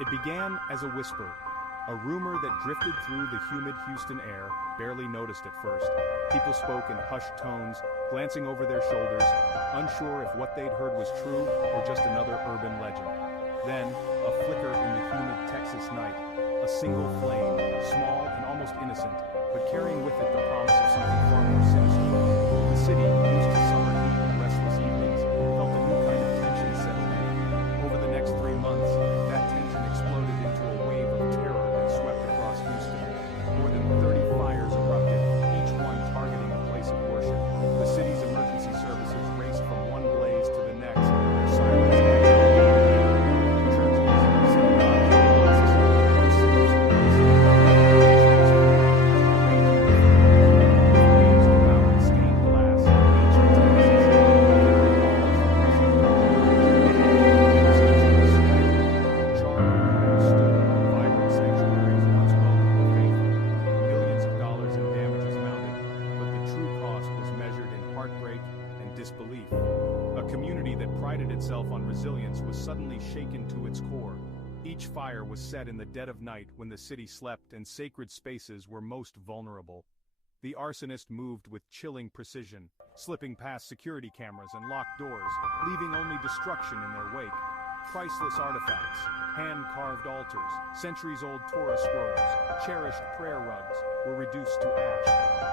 It began as a whisper, a rumor that drifted through the humid Houston air, barely noticed at first. People spoke in hushed tones, glancing over their shoulders, unsure if what they'd heard was true or just another urban legend. Then, a flicker in the humid Texas night, a single flame, small and almost innocent, but carrying with it the promise of something far more sinister. The city, used to summer heat and restless evenings, felt a new kind of tension settle in. Over the next 3 months, that tension exploded into a wave of terror that swept across Houston. More than 30 fires erupted, each one targeting a place of worship. The city's emergency services raced from one blaze to the next, their sirens echoing. Disbelief. A community that prided itself on resilience was suddenly shaken to its core. Each fire was set in the dead of night when the city slept and sacred spaces were most vulnerable. The arsonist moved with chilling precision, slipping past security cameras and locked doors, leaving only destruction in their wake. Priceless artifacts, hand-carved altars, centuries-old Torah scrolls, cherished prayer rugs were reduced to ash.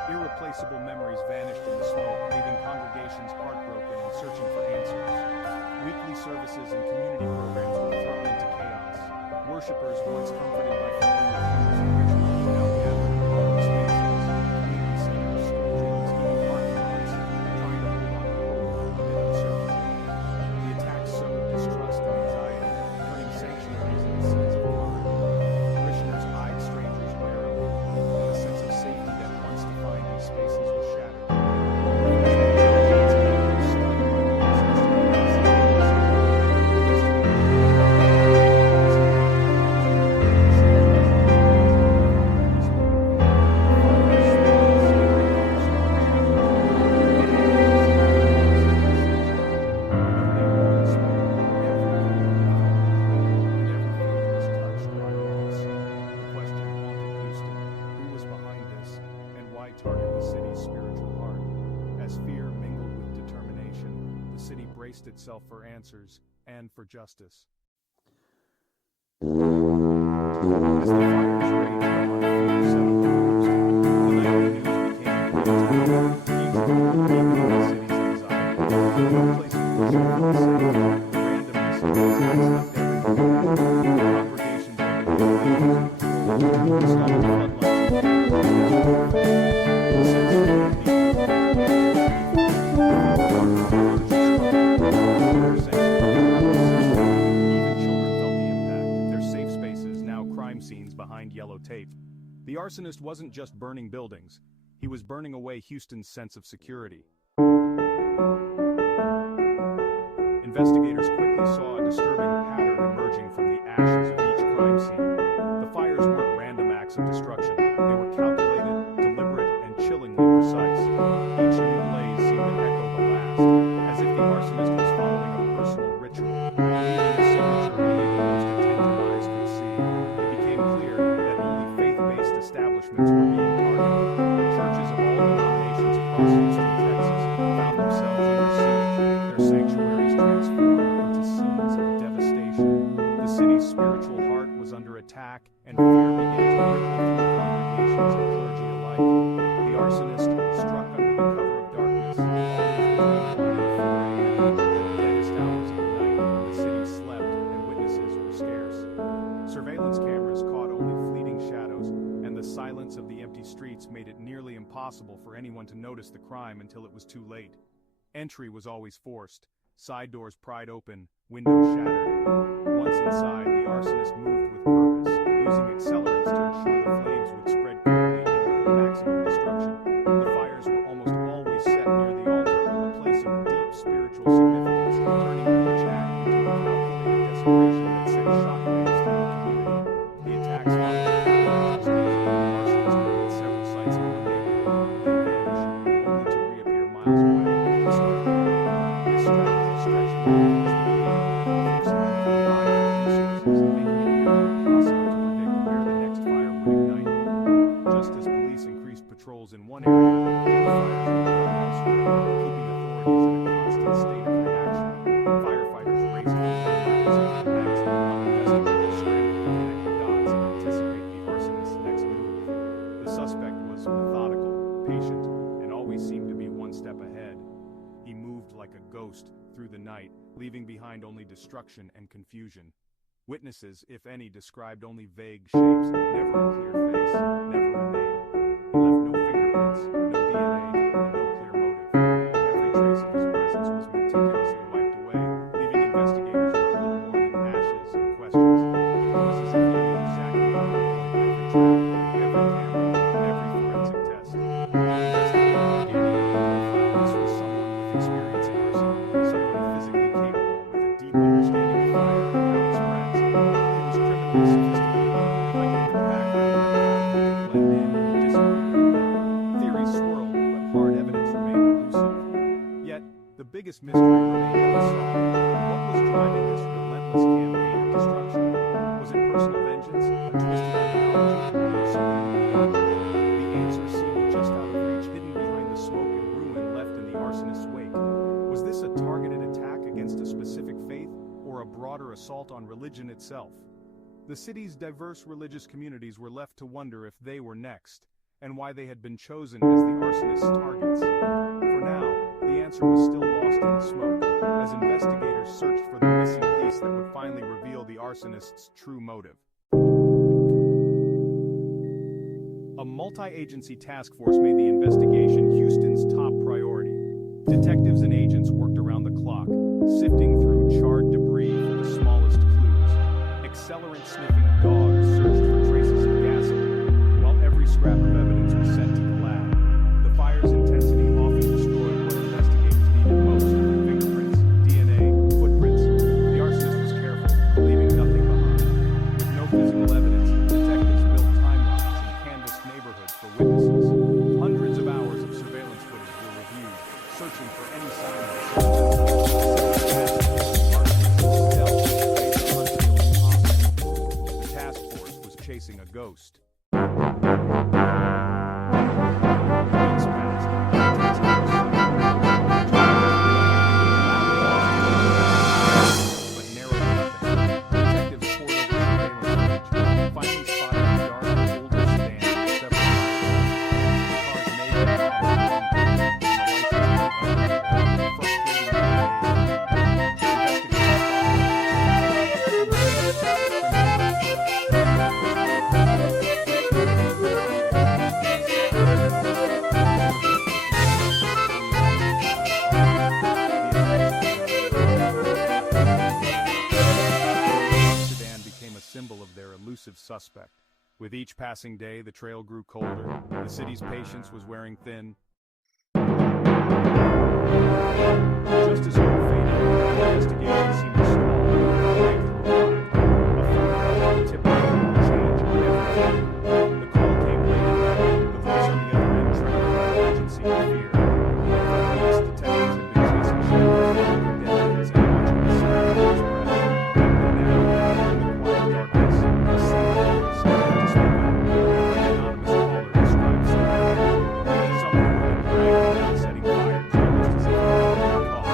Irreplaceable memories vanished in the smoke, leaving congregations heartbroken and searching for answers. Weekly services and community programs were thrown into chaos. Worshippers, once comforted by familiar cues and rituals, now gathered in borrowed spaces, community centers, school gyms, even parking lots, trying to hold on to hope amid uncertainty. The attacks sowed distrust and anxiety, turning sanctuaries into scenes of crime. Parishioners eyed strangers warily, and the sense of safety that once defined these spaces was shattered. Braced itself for answers and for justice. As the fires raged on, fear settled in Houston. The nightly news became the city's anxiety. No place of worship felt safe. The randomness of the attacks left everyone. Congregations scenes behind yellow tape. The arsonist wasn't just burning buildings, he was burning away Houston's sense of security. Investigators quickly saw a disturbing pattern emerging from the ashes of each crime scene. The fires weren't random acts of destruction, they were calculated, deliberate, and chillingly precise. Each new blaze seemed to echo the last, as if the arsonist was following a personal ritual, leaving a signature only the most attentive eyes could see. Clear that only faith-based establishments were being targeted. Churches of all denominations across Houston, Texas, found themselves under siege, their sanctuaries transformed into scenes of devastation. The city's spiritual heart was under attack, and fear began to ripple through congregations and clergy alike. The arsonist, struck under the cover of darkness, always between 1 and 4 a.m., the deadest hours of the night when the city slept and witnesses were scarce. Surveillance cameras caught only fleeting shadows, and the silence of the empty streets made it nearly impossible for anyone to notice the crime until it was too late. Entry was always forced, side doors pried open, windows shattered. Once inside, the arsonist moved with purpose, using accelerants to ensure the flames would spread quickly and with maximum destruction. The fires were almost always set near the altar, a place of deep spiritual significance, turning each act into a calculated desecration that sent shockwaves through the community. The attacks followed the arsonist made several sites in one neighborhood, then vanish, only to reappear miles away. This strategy stretched forcing them to combine their resources and making it nearly behind only destruction and confusion. Witnesses, if any, described only vague shapes, never a clear face, never a name. He left no fingerprints, no DNA, and no clear motive. Every trace of his presence was meticulously wiped away, leaving investigators with little more than ashes and questions. It was as if he knew exactly how to avoid every trap, every camera, and every forensic test. Investigators began to profile this was someone with experience in arson, someone physically capable, with a deep understanding of fire and how it spreads. He was criminally sophisticated, like in the background of a crowd who could blend in and disappear. Theories swirled, but hard evidence remained elusive. Yet, the biggest mystery remained unsolved. What was driving this relentless campaign of destruction? Was it personal vengeance, a twisted ideology, or something more? The answer seemed just out of reach, hidden behind the smoke and ruin left in the arsonist's wake. Was this a targeted attack against a specific faith, or a broader assault on religion itself? The city's diverse religious communities were left to wonder if they were next, and why they had been chosen as the arsonist's targets. For now, the answer was still lost in the smoke, as investigators searched for the missing piece that would finally reveal the arsonist's true motive. A multi-agency task force made the investigation Houston's top priority. Detectives and agents worked around the clock, sifting through charred debris for the smallest clues. Accelerant-sniffing dogs searched for traces of gasoline, while every scrap of evidence was sent to the lab. The fire's intensity often destroyed what investigators needed most: fingerprints, DNA, footprints. The arsonist was careful, leaving nothing behind. With no physical evidence, detectives built timelines and canvassed neighborhoods for witnesses. Hundreds of hours of surveillance footage were reviewed, searching for any sign of the task force was chasing a ghost. Weeks passed, and the task force but narrowed nothing. Detectives pored over surveillance footage, finally spotted a dark, older sedan with several cars made of suspect. With each passing day, the trail grew colder. The city's patience was wearing thin. Just as hope faded, the investigation seemed to stall. Breakthrough arrived. A phone call tipped off a change in everything. The call came late at night, the voice on the other end trembled with urgency and fear. For weeks, detectives had been chasing shadows, dead ends, and watching the silence spread. And now, in the quiet darkness, a single voice started to speak up. An anonymous caller described someone who had dragged down setting fires, almost as if he had been caught.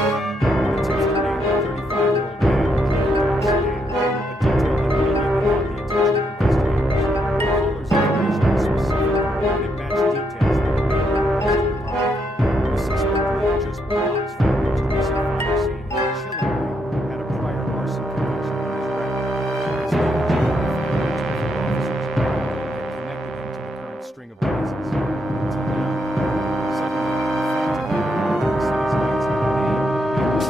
The tipster named a 35-year-old man who drove a dark sedan, a detail that immediately caught the attention of investigators. The caller's information was specific, and it matched details that would make the arrest improbable. The suspect lived just blocks from the most recent fire scene and, chillingly, had a prior arson conviction on his record. His name was officers had connected him to the current string of blazes. Until now, suddenly, the frantic movement of the city's lights had a name and an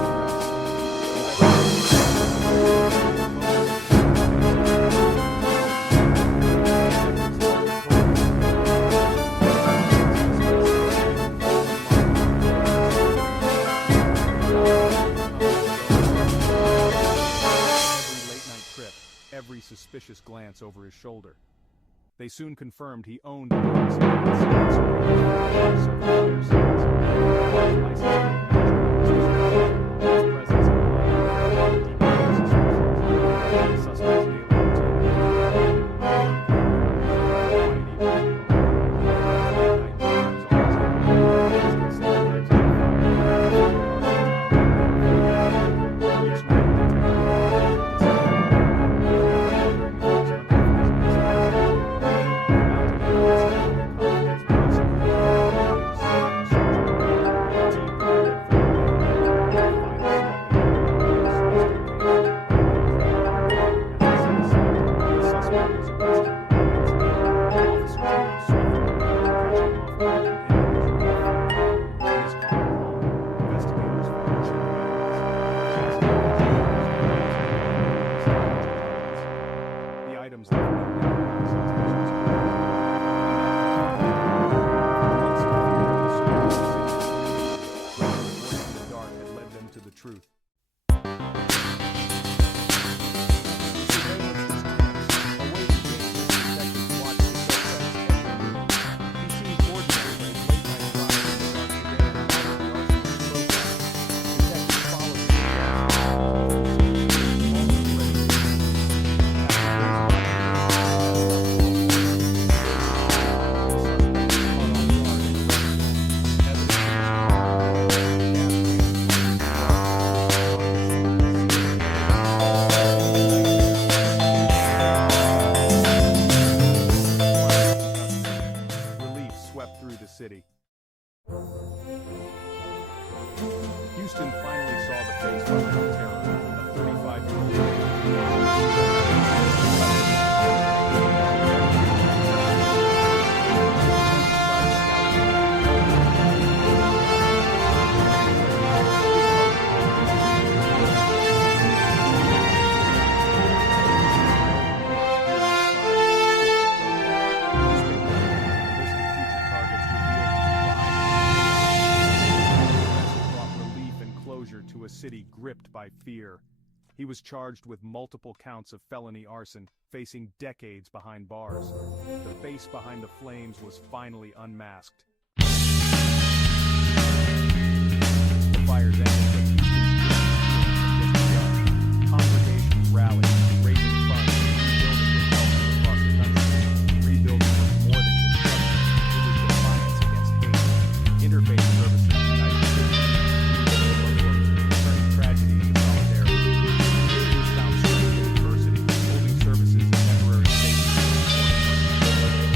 every suspicious glance over his shoulder. They soon confirmed he owned the Arsonist gripped by fear. He was charged with multiple counts of felony arson, facing decades behind bars. The face behind the flames was finally unmasked. The fires ended, but Houston's dream had just begun. Congregations rallied, raising funds and rebuilding hotels across the country. Rebuilding was more than construction; it was defiance against hate. Interfaith services united citizens, turning tragedy into solidarity. Leaders found strength in adversity, holding services in temporary spaces.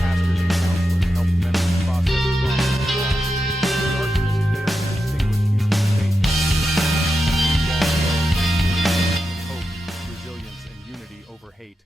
Pastors and counselors helped members process trauma and loss. The Arsonist failed to distinguish Houston's faith and hope, resilience, and unity over hate.